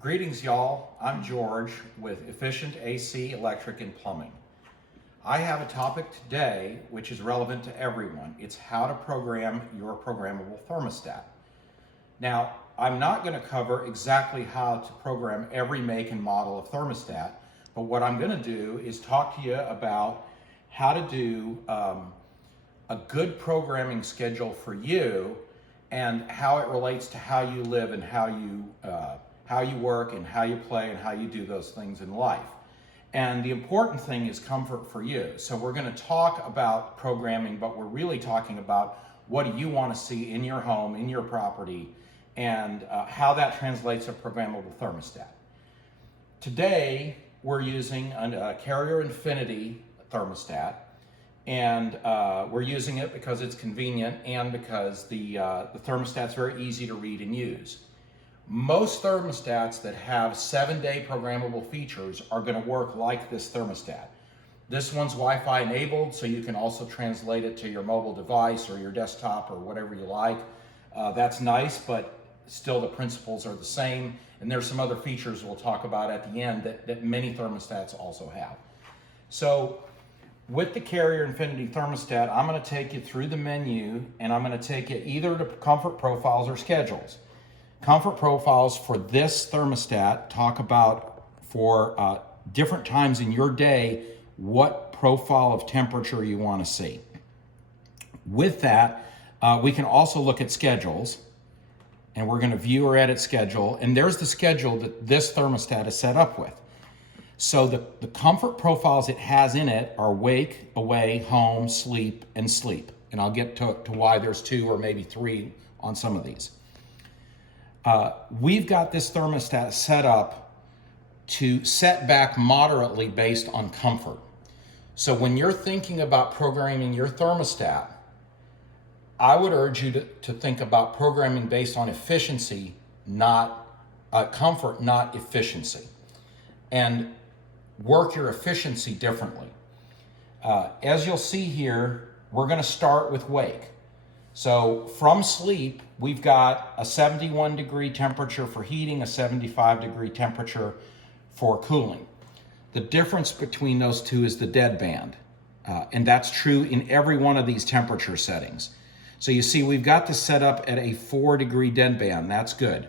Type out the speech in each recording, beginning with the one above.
Greetings, y'all. I'm George with Efficient AC, Electric, and Plumbing. I have a topic today which is relevant to everyone. It's how to program your programmable thermostat. Now, I'm not going to cover exactly how to program every make and model of thermostat, but what I'm going to do is talk to you about how to do a good programming schedule for you and how it relates to how you live and how you work and how you play and how you do those things in life. And the important thing is comfort for you. So we're going to talk about programming, but we're really talking about what do you want to see in your home, in your property, and how that translates to programmable thermostat. Today, we're using a Carrier Infinity thermostat, and we're using it because it's convenient and because the thermostat's very easy to read and use. Most thermostats that have 7-day programmable features are going to work like this thermostat. This one's Wi-Fi enabled, so you can also translate it to your mobile device or your desktop or whatever you like. That's nice, but still the principles are the same. And there's some other features we'll talk about at the end that many thermostats also have. So with the Carrier Infinity thermostat, I'm going to take you through the menu, and I'm going to take you either to comfort profiles or schedules. Comfort profiles for this thermostat talk about for different times in your day what profile of temperature you want to see. With that, we can also look at schedules, and we're going to view or edit schedule, and there's the schedule that this thermostat is set up with. So the comfort profiles it has in it are wake, away, home, sleep, and sleep. And I'll get to why there's 2 or maybe 3 on some of these. We've got this thermostat set up to set back moderately based on comfort. So when you're thinking about programming your thermostat, I would urge you to think about programming based on efficiency, not comfort, not efficiency, and work your efficiency differently. As you'll see here, we're going to start with wake. So from sleep, we've got a 71 degree temperature for heating, a 75 degree temperature for cooling. The difference between those two is the deadband. And that's true in every one of these temperature settings. So you see, we've got this set up at a 4 degree deadband. That's good.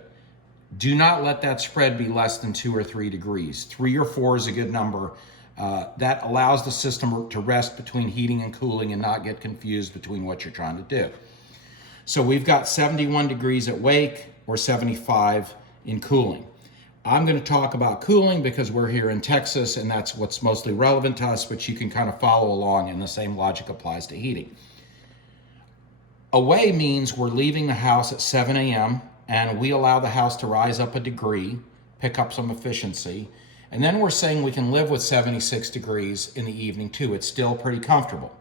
Do not let that spread be less than 2 or 3 degrees. 3 or 4 is a good number. That allows the system to rest between heating and cooling and not get confused between what you're trying to do. So we've got 71 degrees at wake or 75 in cooling. I'm going to talk about cooling because we're here in Texas and that's what's mostly relevant to us, but you can kind of follow along, and the same logic applies to heating. Away means we're leaving the house at 7 a.m. and we allow the house to rise up a degree, pick up some efficiency, and then we're saying we can live with 76 degrees in the evening too. It's still pretty comfortable.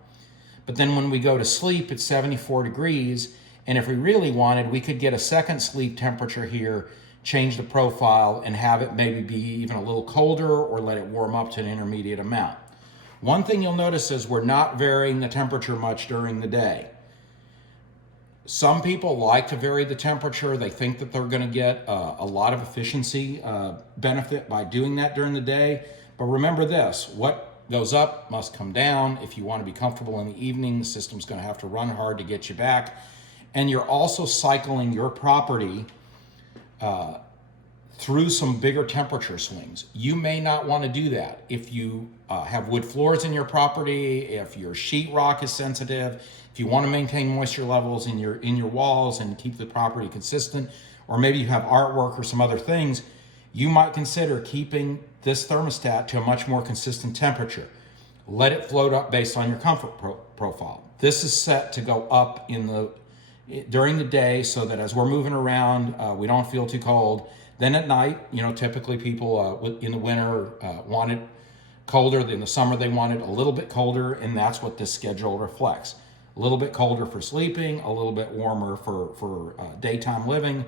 But then when we go to sleep, it's 74 degrees, and if we really wanted, we could get a second sleep temperature here, change the profile, and have it maybe be even a little colder or let it warm up to an intermediate amount. One thing you'll notice is we're not varying the temperature much during the day. Some people like to vary the temperature. They think that they're going to get a lot of efficiency benefit by doing that during the day. But remember this, what goes up must come down. If you want to be comfortable in the evening, the system's going to have to run hard to get you back. And you're also cycling your property through some bigger temperature swings. You may not want to do that. If you have wood floors in your property, if your sheetrock is sensitive, if you want to maintain moisture levels in your walls and keep the property consistent, or maybe you have artwork or some other things, you might consider keeping this thermostat to a much more consistent temperature. Let it float up based on your comfort profile. This is set to go up during the day so that as we're moving around, we don't feel too cold. Then at night, typically people in the winter want it colder. In the summer, they want it a little bit colder, and that's what this schedule reflects. A little bit colder for sleeping, a little bit warmer for daytime living,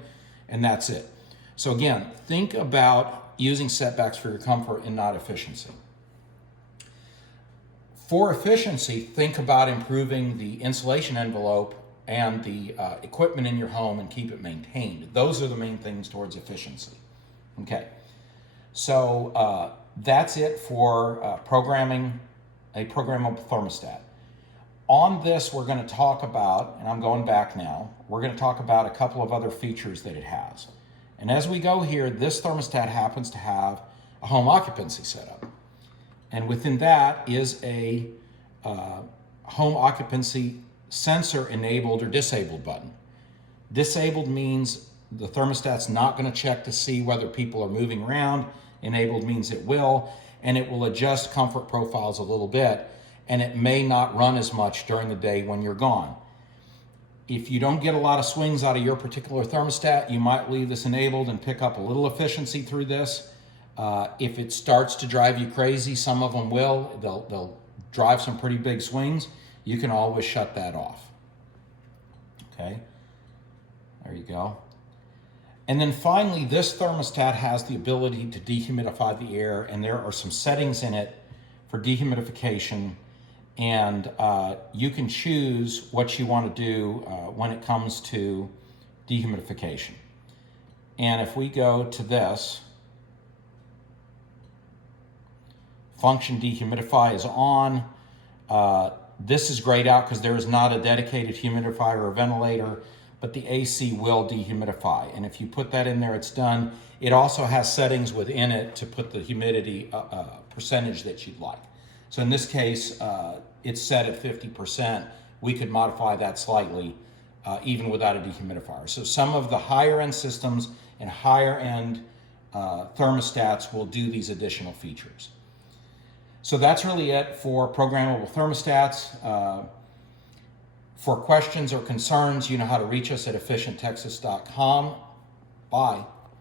and that's it. So again, think about using setbacks for your comfort and not efficiency. For efficiency, think about improving the insulation envelope and the equipment in your home and keep it maintained. Those are the main things towards efficiency. Okay, so that's it for programming a programmable thermostat. On this, we're going to talk about, and I'm going back now, we're going to talk about a couple of other features that it has. And as we go here, this thermostat happens to have a home occupancy setup. And within that is a home occupancy sensor enabled or disabled button. Disabled means the thermostat's not going to check to see whether people are moving around. Enabled means it will, and it will adjust comfort profiles a little bit, and it may not run as much during the day when you're gone. If you don't get a lot of swings out of your particular thermostat, you might leave this enabled and pick up a little efficiency through this. If it starts to drive you crazy, some of them will, they'll drive some pretty big swings, you can always shut that off. Okay, there you go. And then finally, this thermostat has the ability to dehumidify the air, and there are some settings in it for dehumidification, and you can choose what you want to do when it comes to dehumidification. And if we go to this, function dehumidify is on. This is grayed out because there is not a dedicated humidifier or ventilator, but the AC will dehumidify. And if you put that in there, it's done. It also has settings within it to put the humidity percentage that you'd like. So in this case, it's set at 50%. We could modify that slightly even without a dehumidifier. So some of the higher end systems and higher end thermostats will do these additional features. So that's really it for programmable thermostats. For questions or concerns, you know how to reach us at efficienttexas.com. Bye.